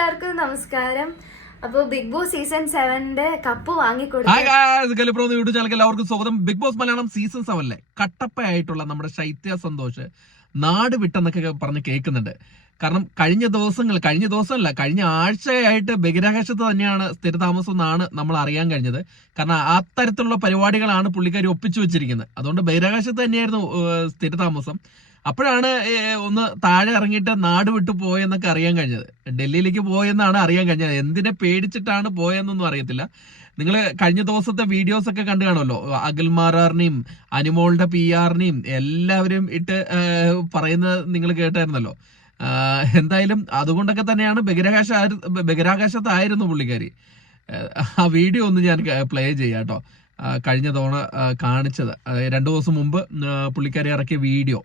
എല്ലാവർക്കും നമസ്കാരം. അപ്പോൾ ബിഗ് ബോസ് സീസൺ 7 കപ്പ് വാങ്ങിക്കൊടുത്തു. യൂട്യൂബ് ചാനൽ എല്ലാവർക്കും സ്വാഗതം. ബിഗ് ബോസ് മലയാളം സീസൺ 7 കട്ടപ്പയായിട്ടുള്ള നമ്മുടെ ശൈത്യ സന്തോഷ് നാട് വിട്ടെന്നൊക്കെ പറഞ്ഞ് കേൾക്കുന്നുണ്ട്. കാരണം കഴിഞ്ഞ ആഴ്ചയായിട്ട് ബഹിരാകാശത്ത് തന്നെയാണ് സ്ഥിരതാമസം എന്നാണ് നമ്മൾ അറിയാൻ കഴിഞ്ഞത്. കാരണം അത്തരത്തിലുള്ള പരിപാടികളാണ് പുള്ളിക്കാരി ഒപ്പിച്ചു വെച്ചിരിക്കുന്നത്. അതുകൊണ്ട് ബഹിരാകാശത്ത് തന്നെയായിരുന്നു സ്ഥിരതാമസം. അപ്പോഴാണ് ഒന്ന് താഴെ ഇറങ്ങിയിട്ട് നാട് വിട്ടു പോയെന്നൊക്കെ അറിയാൻ കഴിഞ്ഞത്. ഡൽഹിയിലേക്ക് പോയെന്നാണ് അറിയാൻ കഴിഞ്ഞത്. എന്തിനെ പേടിച്ചിട്ടാണ് പോയെന്നൊന്നും അറിയത്തില്ല. നിങ്ങൾ കഴിഞ്ഞ ദിവസത്തെ വീഡിയോസ് ഒക്കെ കണ്ടു കാണുമല്ലോ. അഖിൽമാരാറിനെയും അനിമോളുടെ PR-നെയും എല്ലാവരും ഇട്ട് പറയുന്നത് നിങ്ങൾ കേട്ടായിരുന്നല്ലോ. എന്തായാലും അതുകൊണ്ടൊക്കെ തന്നെയാണ് ബഹിരാകാശത്തായിരുന്നു പുള്ളിക്കാരി. ആ വീഡിയോ ഒന്ന് ഞാൻ പ്ലേ ചെയ്യാം കേട്ടോ. കഴിഞ്ഞ തവണ കാണിച്ചത് 2 ദിവസം മുമ്പ് പുള്ളിക്കാരി ഇറക്കിയ വീഡിയോ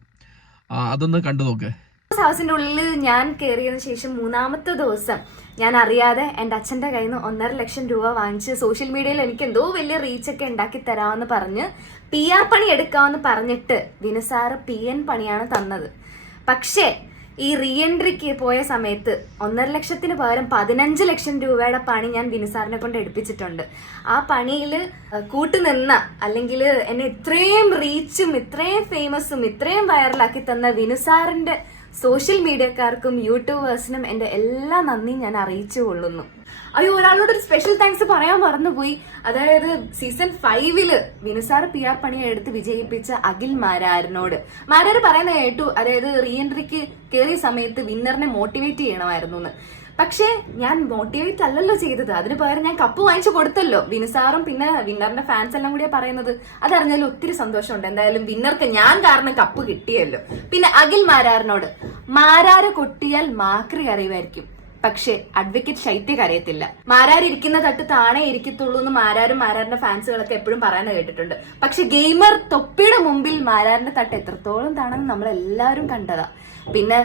അതൊന്ന് കണ്ടു നോക്ക്. ഹൗസിന്റെ ഉള്ളിൽ ഞാൻ കയറിയതിനു ശേഷം 3-ാമത്തെ ദിവസം ഞാൻ അറിയാതെ എന്റെ അച്ഛന്റെ കയ്യിൽ നിന്ന് 1.5 ലക്ഷം രൂപ വാങ്ങിച്ച് സോഷ്യൽ മീഡിയയിൽ എനിക്ക് എന്തോ വലിയ റീച്ചൊക്കെ ഉണ്ടാക്കി തരാമെന്ന് പറഞ്ഞ് PR പണി എടുക്കാമെന്ന് പറഞ്ഞിട്ട് വിനുസാറ് PN പണിയാണ് തന്നത്. പക്ഷേ ഈ റീ എൻട്രിക്ക് പോയ സമയത്ത് 1.5 ലക്ഷത്തിന് പകരം 15 ലക്ഷം രൂപയുടെ പണി ഞാൻ വിനുസാറിനെ കൊണ്ട് എടുപ്പിച്ചിട്ടുണ്ട്. ആ പണിയിൽ കൂട്ടുനിന്ന അല്ലെങ്കിൽ എന്നെ ഇത്രയും റീച്ചും ഇത്രയും ഫേമസും ഇത്രയും വൈറലാക്കി തന്ന വിനുസാറിന്റെ സോഷ്യൽ മീഡിയക്കാർക്കും യൂട്യൂബേഴ്സിനും എന്റെ എല്ലാ നന്ദിയും ഞാൻ അറിയിച്ചു കൊള്ളുന്നു. അയ്യോ, ഒരാളോട് ഒരു സ്പെഷ്യൽ താങ്ക്സ് പറയാൻ മറന്നുപോയി. അതായത് സീസൺ 5 വിനുസാർ PR പണി എടുത്ത് വിജയിപ്പിച്ച അഖിൽ മാരാറിനോട്. മാരാർ പറയുന്ന കേട്ടു, അതായത് റീ എൻട്രിക്ക് കയറിയ സമയത്ത് വിന്നറിനെ മോട്ടിവേറ്റ് ചെയ്യണമായിരുന്നു എന്ന്. പക്ഷെ ഞാൻ മോട്ടിവേറ്റ് അല്ലല്ലോ ചെയ്തത്. അതിന് പകരം ഞാൻ കപ്പ് വാങ്ങിച്ചു കൊടുത്തല്ലോ. വിനുസാറും പിന്നെ വിന്നറിന്റെ ഫാൻസ് എല്ലാം കൂടിയാ പറയുന്നത്. അതറിഞ്ഞാലും ഒത്തിരി സന്തോഷമുണ്ട്. എന്തായാലും വിന്നർക്ക് ഞാൻ കാരണം കപ്പ് കിട്ടിയല്ലോ. പിന്നെ അഖിൽ മാരാറിനോട്, മാരാറ് കൊട്ടിയാൽ മാക്രി അറിയുമായിരിക്കും, പക്ഷെ അഡ്വക്കേറ്റ് ശൈത്യ കരയത്തില്ല. മാരാരിരിക്കുന്ന തട്ട് താണേ ഇരിക്കത്തുള്ളൂ എന്ന് മാരാറിന്റെ ഫാൻസുകളൊക്കെ എപ്പോഴും പറയാൻ കേട്ടിട്ടുണ്ട്. പക്ഷെ ഗെയിമർ തൊപ്പിയുടെ മുമ്പിൽ മാരാറിന്റെ തട്ട് എത്രത്തോളം താണെന്ന് നമ്മൾ എല്ലാവരും കണ്ടതാ. പിന്നെ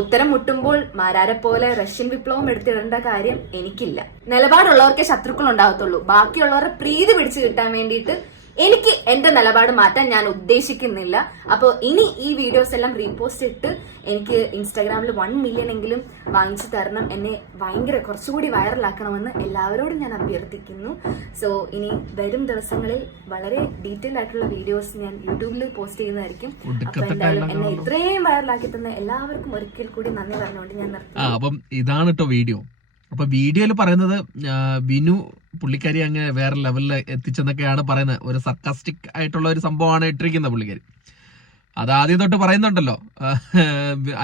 ഉത്തരം മുട്ടുമ്പോൾ മാരാരെ പോലെ റഷ്യൻ വിപ്ലവം എടുത്തിടേണ്ട കാര്യം എനിക്കില്ല. നിലപാടുള്ളവർക്കേ ശത്രുക്കൾ ഉണ്ടാകത്തുള്ളൂ. ബാക്കിയുള്ളവരുടെ പ്രീതി പിടിച്ചു കിട്ടാൻ വേണ്ടിയിട്ട് എനിക്ക് എന്റെ നിലപാട് മാറ്റാൻ ഞാൻ ഉദ്ദേശിക്കുന്നില്ല. അപ്പോൾ ഇനി ഈ വീഡിയോസ് എല്ലാം റീപോസ്റ്റ് ഇട്ട് എനിക്ക് ഇൻസ്റ്റാഗ്രാമിൽ 1 മില്യൺ എങ്കിലും വാങ്ങിച്ചു തരണം. എന്നെ ഭയങ്കര കുറച്ചുകൂടി വൈറലാക്കണമെന്ന് എല്ലാവരോടും ഞാൻ അഭ്യർത്ഥിക്കുന്നു. സോ ഇനി വരും ദിവസങ്ങളിൽ വളരെ ഡീറ്റെയിൽ ആയിട്ടുള്ള വീഡിയോസ് ഞാൻ യൂട്യൂബിൽ പോസ്റ്റ് ചെയ്യുന്നതായിരിക്കും. അപ്പൊ എന്തായാലും എന്നെ ഇത്രയും വൈറലാക്കി തന്ന എല്ലാവർക്കും ഒരിക്കൽ കൂടി നന്ദി പറഞ്ഞുകൊണ്ട് ഞാൻ നിർത്തുന്നു. അപ്പം ഇതാണ് കേട്ടോ വീഡിയോ. അപ്പൊ വീഡിയോയിൽ പറയുന്നത് വിനു പുള്ളിക്കാരി അങ്ങ് വേറെ ലെവലിൽ എത്തിച്ചെന്നൊക്കെയാണ് പറയുന്നത്. ഒരു സർക്കാസ്റ്റിക് ആയിട്ടുള്ള ഒരു സംഭവമാണ് ഇട്ടിരിക്കുന്നത് പുള്ളിക്കാരി. അത് ആദ്യം തൊട്ട് പറയുന്നുണ്ടല്ലോ.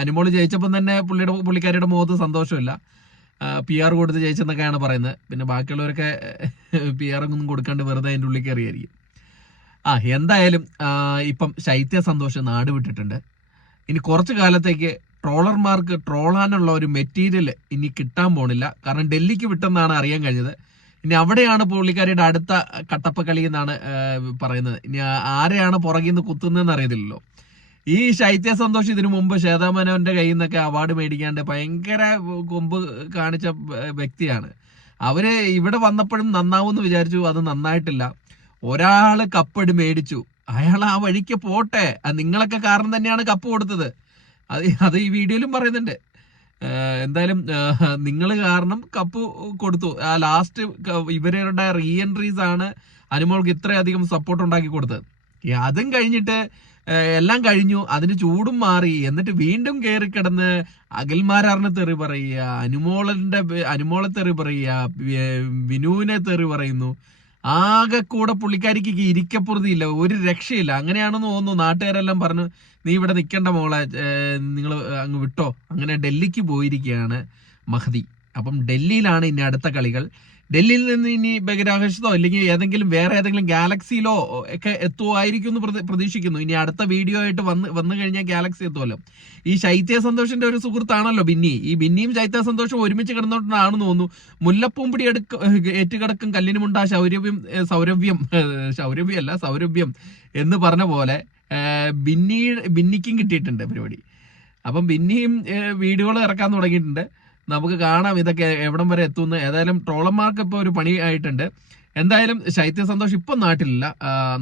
അനിമോള് ജയിച്ചപ്പം തന്നെ പുള്ളിക്കാരിയുടെ മുഖത്ത് സന്തോഷമില്ല. PR കൊടുത്ത് ജയിച്ചെന്നൊക്കെയാണ് പറയുന്നത്. പിന്നെ ബാക്കിയുള്ളവരൊക്കെ PR ഒന്നും കൊടുക്കാണ്ട് വെറുതെ അതിൻ്റെ ഉള്ളിൽ കയറിയായിരിക്കും. എന്തായാലും ഇപ്പം ശൈത്യ സന്തോഷം നാട് വിട്ടിട്ടുണ്ട്. ഇനി കുറച്ചു കാലത്തേക്ക് ട്രോളർമാർക്ക് ട്രോളാനുള്ള ഒരു മെറ്റീരിയൽ ഇനി കിട്ടാൻ പോണില്ല. കാരണം ഡൽഹിക്ക് വിട്ടെന്നാണ് അറിയാൻ കഴിഞ്ഞത്. ഇനി അവിടെയാണ് പുള്ളിക്കാരിയുടെ അടുത്ത കട്ടപ്പക്കളി എന്നാണ് പറയുന്നത്. ഇനി ആരെയാണ് പുറകിൽ നിന്ന് കുത്തുന്നതെന്ന് അറിയത്തില്ലല്ലോ. ഈ ശൈത്യ സന്തോഷ് ഇതിനു മുമ്പ് ശ്വേതാമേനോന്റെ കയ്യിൽ നിന്നൊക്കെ അവാർഡ് മേടിക്കാണ്ട് ഭയങ്കര കൊമ്പ് കാണിച്ച വ്യക്തിയാണ്. അവര് ഇവിടെ വന്നപ്പോഴും നന്നാവുമെന്ന് വിചാരിച്ചു. അത് നന്നായിട്ടില്ല. ഒരാള് കപ്പടി മേടിച്ചു, അയാൾ ആ വഴിക്ക് പോട്ടെ. നിങ്ങളൊക്കെ കാരണം തന്നെയാണ് കപ്പ് കൊടുത്തത്. അത് ഈ വീഡിയോയിലും പറയുന്നുണ്ട്. എന്തായാലും നിങ്ങൾ കാരണം കപ്പ് കൊടുത്തു. ലാസ്റ്റ് ഇവരുടെ റീ എൻട്രീസ് ആണ് അനിമോൾക്ക് ഇത്രയധികം സപ്പോർട്ട് ഉണ്ടാക്കി കൊടുത്തത്. അതും കഴിഞ്ഞിട്ട് എല്ലാം കഴിഞ്ഞു, അതിന് ചൂടും മാറി. എന്നിട്ട് വീണ്ടും കയറി കിടന്ന് അഖിൽമാരാറിനെ തെറി പറയുക, അനിമോളെ തെറി പറയുക, വിനുവിനെ തെറി പറയുന്നു. ആകെ കൂടെ പുള്ളിക്കാരിക്ക് ഇരിക്കപ്പുറതിയില്ല, ഒരു രക്ഷയില്ല. അങ്ങനെയാണെന്ന് തോന്നുന്നു. നാട്ടുകാരെല്ലാം പറഞ്ഞു, നീ ഇവിടെ നിൽക്കേണ്ട മോളെ, നിങ്ങൾ അങ്ങ് വിട്ടോ. അങ്ങനെ ഡൽഹിക്ക് പോയിരിക്കുകയാണ് മഹദി. അപ്പം ഡൽഹിയിലാണ് ഇനി അടുത്ത കളികൾ. ഡൽഹിയിൽ നിന്ന് ഇനി ബഹിരാകാശത്തോ അല്ലെങ്കിൽ വേറെ ഏതെങ്കിലും ഗാലക്സിയിലോ ഒക്കെ എത്തുമായിരിക്കും എന്ന് പ്രതീക്ഷിക്കുന്നു. ഇനി അടുത്ത വീഡിയോ ആയിട്ട് വന്നു കഴിഞ്ഞാൽ ഗാലക്സി എത്തുമല്ലോ. ഈ ശൈത്യ സന്തോഷിന്റെ ഒരു സുഹൃത്താണല്ലോ ബിന്നി. ഈ ബിന്നിയും ശൈത്യ സന്തോഷവും ഒരുമിച്ച് കിടന്നോണ്ടാണെന്ന് തോന്നുന്നു. മുല്ലപ്പൂമ്പടി ഏറ്റുകിടക്കും കല്ലിനുമുണ്ടാ സൗരഭ്യം എന്ന് പറഞ്ഞ പോലെ ബിന്നിക്കും കിട്ടിയിട്ടുണ്ട് പരിപാടി. അപ്പം ബിന്നിയും വീഡിയോകൾ ഇറക്കാൻ തുടങ്ങിയിട്ടുണ്ട്. നമുക്ക് കാണാം ഇതൊക്കെ എവിടം വരെ എത്തുന്നു. ഏതായാലും ട്രോളന്മാർക്ക് ഇപ്പോൾ ഒരു പണി ആയിട്ടുണ്ട്. എന്തായാലും ശൈത്യ സന്തോഷ് ഇപ്പം നാട്ടിലില്ല,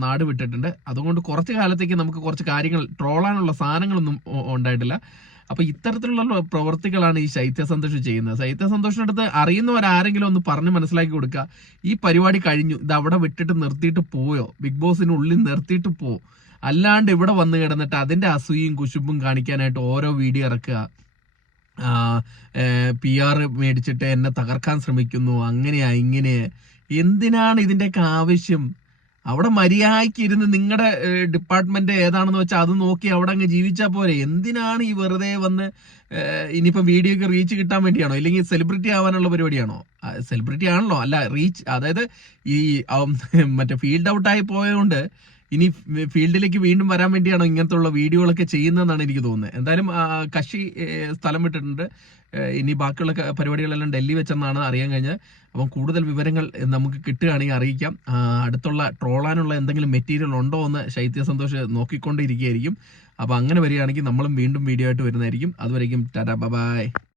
നാട് വിട്ടിട്ടുണ്ട്. അതുകൊണ്ട് കുറച്ച് കാലത്തേക്ക് നമുക്ക് കുറച്ച് കാര്യങ്ങൾ ട്രോളാനുള്ള സാധനങ്ങളൊന്നും ഉണ്ടായിട്ടില്ല. അപ്പൊ ഇത്തരത്തിലുള്ള പ്രവൃത്തികളാണ് ഈ ശൈത്യ സന്തോഷ് ചെയ്യുന്നത്. ശൈത്യ സന്തോഷിന്റെ അടുത്ത് അറിയുന്നവരാരെങ്കിലും ഒന്ന് പറഞ്ഞ് മനസ്സിലാക്കി കൊടുക്കുക, ഈ പരിപാടി കഴിഞ്ഞു, ഇത് അവിടെ വിട്ടിട്ട് നിർത്തിയിട്ട് പോയോ, ബിഗ് ബോസിനുള്ളിൽ നിർത്തിയിട്ട് പോ, അല്ലാണ്ട് ഇവിടെ വന്ന് കിടന്നിട്ട് അതിന്റെ അസൂയും കുശുമ്പും കാണിക്കാനായിട്ട് ഓരോ വീഡിയോ ഇറക്കുക, PR മേടിച്ചിട്ട് എന്നെ തകർക്കാൻ ശ്രമിക്കുന്നു, അങ്ങനെയാ ഇങ്ങനെയാ. എന്തിനാണ് ഇതിന്റെയൊക്കെ ആവശ്യം? അവിടെ മര്യാദയ്ക്ക് ഇരുന്ന് നിങ്ങളുടെ ഡിപ്പാർട്ട്മെന്റ് ഏതാണെന്ന് വെച്ചാൽ അത് നോക്കി അവിടെ അങ്ങ് ജീവിച്ചാൽ പോരെ. എന്തിനാണ് ഈ വെറുതെ വന്ന് ഇനിയിപ്പോ വീഡിയോക്ക് റീച്ച് കിട്ടാൻ വേണ്ടിയാണോ, ഇല്ലെങ്കിൽ സെലിബ്രിറ്റി ആവാനുള്ള പരിപാടിയാണോ? സെലിബ്രിറ്റി ആണല്ലോ, അല്ല റീച്ച്, അതായത് ഈ മറ്റേ ഫീൽഡ് ഔട്ടായി പോയതുകൊണ്ട് ഇനി ഫീൽഡിലേക്ക് വീണ്ടും വരാൻ വേണ്ടിയാണോ ഇങ്ങനത്തെ ഉള്ള വീഡിയോകളൊക്കെ ചെയ്യുന്നതെന്നാണ് എനിക്ക് തോന്നുന്നത്. എന്തായാലും കക്ഷി സ്ഥലം വിട്ടിട്ടുണ്ട്. ഇനി ബാക്കിയുള്ള പരിപാടികളെല്ലാം ഡൽഹി വെച്ചെന്നാണ് അറിയാൻ കഴിഞ്ഞത്. അപ്പം കൂടുതൽ വിവരങ്ങൾ നമുക്ക് കിട്ടുകയാണെങ്കിൽ അറിയിക്കാം. അടുത്തുള്ള ട്രോളാനുള്ള എന്തെങ്കിലും മെറ്റീരിയൽ ഉണ്ടോ എന്ന് ശൈത്യ സന്തോഷ് നോക്കിക്കൊണ്ടിരിക്കുകയായിരിക്കും. അപ്പം അങ്ങനെ വരികയാണെങ്കിൽ നമ്മളും വീണ്ടും വീഡിയോ ആയിട്ട് വരുന്നതായിരിക്കും. അതുവരേക്കും ടാറ്റാ ബൈ.